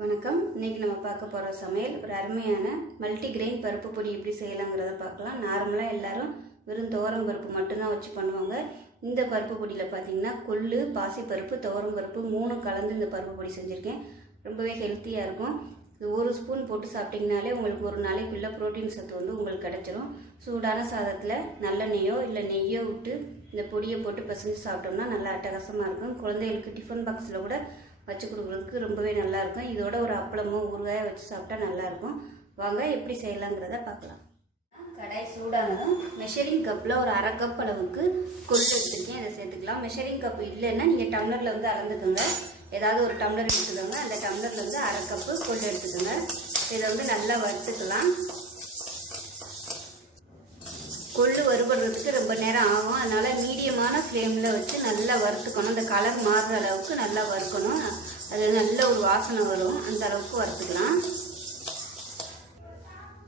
வணக்கம். இன்றைக்கி நம்ம பார்க்க போகிற சமையல் ஒரு அருமையான மல்டிகிரெயின் பருப்பு பொடி எப்படி செய்யலாங்கிறத பார்க்கலாம். நார்மலாக எல்லோரும் வெறும் துவரம் பருப்பு மட்டும்தான் வச்சு பண்ணுவாங்க. இந்த பருப்பு பொடியில் பார்த்திங்கன்னா கொள்ளு, பாசிப்பருப்பு, துவரம் பருப்பு 3 கலந்து இந்த பருப்பு பொடி செஞ்சுருக்கேன். ரொம்பவே ஹெல்த்தியாக இருக்கும். இது 1 ஸ்பூன் போட்டு சாப்பிட்டிங்கனாலே உங்களுக்கு ஒரு நாளைக்குள்ள ப்ரோட்டீன் சத்து வந்து உங்களுக்கு கிடச்சிரும். சூடான சாதத்தில் நல்லெண்ணெய்யோ இல்லை நெய்யோ விட்டு இந்த பொடியை போட்டு பிசைஞ்சு சாப்பிட்டோம்னா நல்லா அட்டகாசமாக இருக்கும். குழந்தைகளுக்கு டிஃபன் பாக்ஸில் கூட வச்சு கொடுக்குறதுக்கு ரொம்பவே நல்லாயிருக்கும். இதோட ஒரு அப்பளமோ ஊறுகாயோ வச்சு சாப்பிட்டா நல்லாயிருக்கும். வாங்க எப்படி செய்யலாங்கிறத பார்க்கலாம். கடாய் சூடானதும் மெஷரிங் கப்பில் ஒரு 1/2 கப் அளவுக்கு கொள்ளு எடுத்துருக்கேன். இதை சேர்த்துக்கலாம். மெஷரிங் கப் இல்லைன்னா நீங்கள் டம்ளரில் வந்து அளந்துக்கோங்க. ஏதாவது ஒரு டம்ளர் எடுத்துக்கோங்க. அந்த டம்ளரில் வந்து 1/2 கப்பு கொள்ளு எடுத்துக்கோங்க. இதை வந்து நல்லா வறுத்துக்கலாம். கொள்ளு வறுபடுறதுக்கு ரொம்ப நேரம் ஆகும். அதனால் மீடியமான ஃப்ளேமில் வச்சு நல்லா வறுத்துக்கணும். இந்த கலர் மாறுற அளவுக்கு நல்லா வறுக்கணும். அது நல்ல ஒரு வாசனை வரும். அந்த அளவுக்கு வறுத்துக்கலாம்.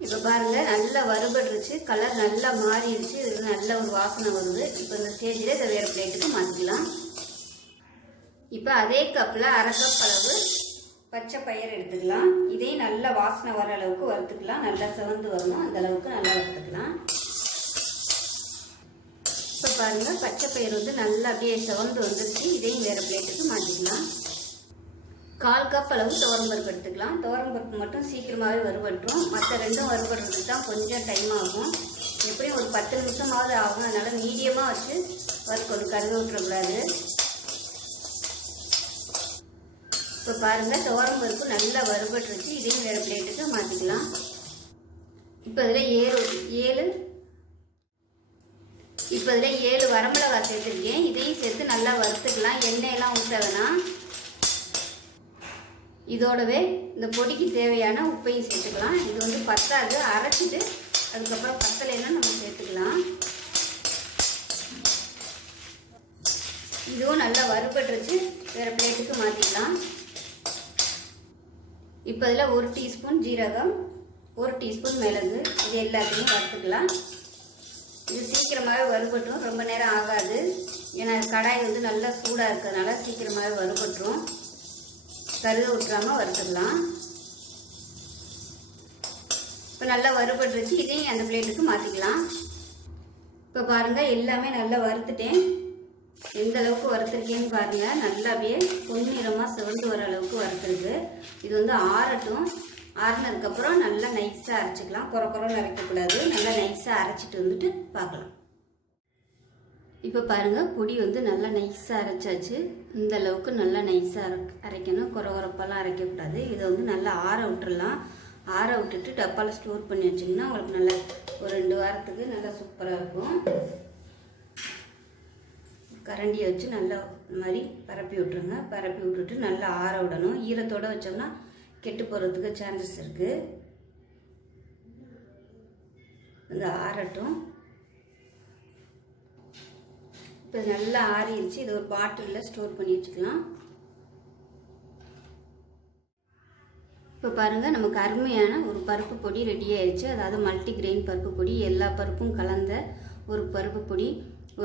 இப்போ பாருங்கள், நல்லா வறுபடுருச்சு. கலர் நல்லா மாறிடுச்சு. இதில் நல்ல ஒரு வாசனை வருது. இப்போ இந்த ஸ்டேஜில் இதை வேறு பிளேட்டுக்கு மாற்றிக்கலாம். இப்போ அதே கப்பில் 1/2 கப் அளவு பச்சை பயிர் எடுத்துக்கலாம். இதையும் நல்லா வாசனை வர அளவுக்கு வறுத்துக்கலாம். நல்லா சிவந்து வரணும். அந்த அளவுக்கு நல்லா வறுத்துக்கலாம். இப்போ பாருங்கள், பச்சை பயிர் வந்து நல்லா அப்படியே சிவந்து வந்துருச்சு. இதையும் வேறு பிளேட்டுக்கு மாற்றிக்கலாம். 1/4 கப் அளவு துவரம்பருப்பு எடுத்துக்கலாம். துவரம்பருப்பு மட்டும் சீக்கிரமாகவே வறுபட்டுரும். மற்ற ரெண்டும் வறுபடுறதுக்கு தான் கொஞ்சம் டைம் ஆகும். எப்படியும் ஒரு 10 நிமிஷமாவது ஆகும். அதனால் மீடியமாக வச்சு வறுக்கணும், கருக விட்டுறக்கூடாது. இப்போ பாருங்கள், துவரம்பருப்பு நல்லா வறுபட்டுருச்சு. இதையும் வேறு பிளேட்டுக்கு மாற்றிக்கலாம். இப்போ இதில் 7 வரமிளகாய் சேர்த்துருக்கேன். இதையும் சேர்த்து நல்லா வறுத்துக்கலாம். எண்ணெயெல்லாம் ஊற்ற வேணாம். இதோடவே இந்த பொடிக்கு தேவையான உப்பையும் சேர்த்துக்கலாம். இது வந்து பத்தாது, அரைச்சிட்டு அதுக்கப்புறம் பத்தலைன்னா நம்ம சேர்த்துக்கலாம். இதுவும் நல்லா வறுபட்டுருச்சு. வேறு பிளேட்டுக்கு மாற்றிக்கலாம். இப்போ இதில் 1 டீஸ்பூன் ஜீரகம், 1 டீஸ்பூன் மிளகு, இது எல்லாத்தையும் வறுத்துக்கலாம். இது சீக்கிரமாகவே வறுபட்டுரும். ரொம்ப நேரம் ஆகாது. ஏன்னா கடாய் வந்து நல்லா சூடாக இருக்கிறதுனால சீக்கிரமாகவே வறுபட்டுரும். கருக விட்டுறாமல் வறுத்துக்கலாம். இப்போ நல்லா வறுபட்டுருச்சு. இதையும் அந்த பிளேட்டுக்கு மாற்றிக்கலாம். இப்போ பாருங்கள், எல்லாமே நல்லா வறுத்துட்டேன். எந்த அளவுக்கு வறுத்துருக்கேன்னு பாருங்கள். நல்லா அப்படியே பொன்னிறமாக சிவந்து வர அளவுக்கு வறுத்துருக்கு. இது வந்து ஆறட்டும். ஆறுனதுக்கப்புறம் நல்லா நைஸாக அரைச்சிக்கலாம். குறைன்னு அரைக்கக்கூடாது. நல்லா நைஸாக அரைச்சிட்டு வந்துட்டு பார்க்கலாம். இப்போ பாருங்கள், பொடி வந்து நல்லா நைஸாக அரைச்சாச்சு. இந்த அளவுக்கு நல்லா நைஸாக அரைக்கணும். குறைப்பெல்லாம் அரைக்கக்கூடாது. இதை வந்து நல்லா ஆற விட்டுடலாம். ஆற விட்டுட்டு டப்பாவில் ஸ்டோர் பண்ணி வச்சிங்கன்னா உங்களுக்கு நல்லா ஒரு 2 வாரத்துக்கு நல்லா சூப்பராக இருக்கும். கரண்டியை வச்சு நல்லா இந்த மாதிரி பரப்பி விட்ருங்க. பரப்பி விட்டுட்டு நல்லா ஆற விடணும். ஈரத்தோடு வச்சோம்னா கெட்டு போகிறதுக்கு சான்சஸ் இருக்குது. இது ஆறட்டும். இப்போ நல்லா ஆறிடுச்சு. இது ஒரு பாட்டிலில் ஸ்டோர் பண்ணி வச்சுக்கலாம். இப்போ பாருங்கள், நமக்கு அருமையான ஒரு பருப்பு பொடி ரெடி ஆயிடுச்சு. அதாவது மல்டிகிரெயின் பருப்பு பொடி, எல்லா பருப்பும் கலந்த ஒரு பருப்பு பொடி.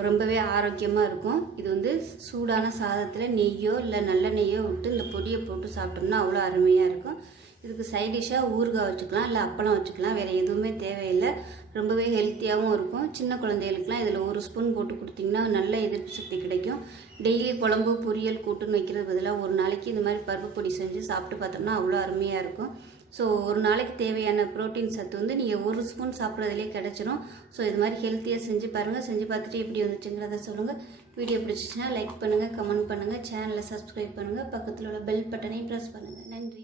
ரொம்பவே ஆரோக்கியமாக இருக்கும். இது வந்து சூடான சாதத்தில் நெய்யோ இல்லை நல்லெண்ணெய்யோ விட்டு இந்த பொடியை போட்டு சாப்பிட்டோம்னா அவ்வளோ அருமையாக இருக்கும். இதுக்கு சைடிஷாக ஊறுகாய் வச்சுக்கலாம், இல்லை அப்பளம் வச்சுக்கலாம். வேறு எதுவுமே தேவையில்லை. ரொம்பவே ஹெல்த்தியாகவும் இருக்கும். சின்ன குழந்தைகளுக்குலாம் இதில் 1 ஸ்பூன் போட்டு கொடுத்திங்கன்னா நல்ல எதிர்ப்பு சக்தி கிடைக்கும். டெய்லி குழம்பு, பொரியல், கூட்டுன்னு வைக்கிறது பதிலாக ஒரு நாளைக்கு இந்த மாதிரி பருப்பு பொடி செஞ்சு சாப்பிட்டு பார்த்தோம்னா அவ்வளோ அருமையாக இருக்கும். ஸோ ஒரு நாளைக்கு தேவையான ப்ரோட்டீன் சத்து வந்து நீங்கள் 1 ஸ்பூன் சாப்பிட்றதுலேயே கிடச்சிரும். ஸோ இது மாதிரி ஹெல்த்தியாக செஞ்சு பாருங்கள். செஞ்சு பார்த்துட்டு எப்படி வந்துச்சுங்கிறத சொல்லுங்கள். வீடியோ பிடிச்சிச்சின்னா லைக் பண்ணுங்கள், கமெண்ட் பண்ணுங்கள், சேனலை சப்ஸ்கிரைப் பண்ணுங்கள், பக்கத்தில் உள்ள பெல் பட்டனையும் ப்ரெஸ் பண்ணுங்கள். நன்றி.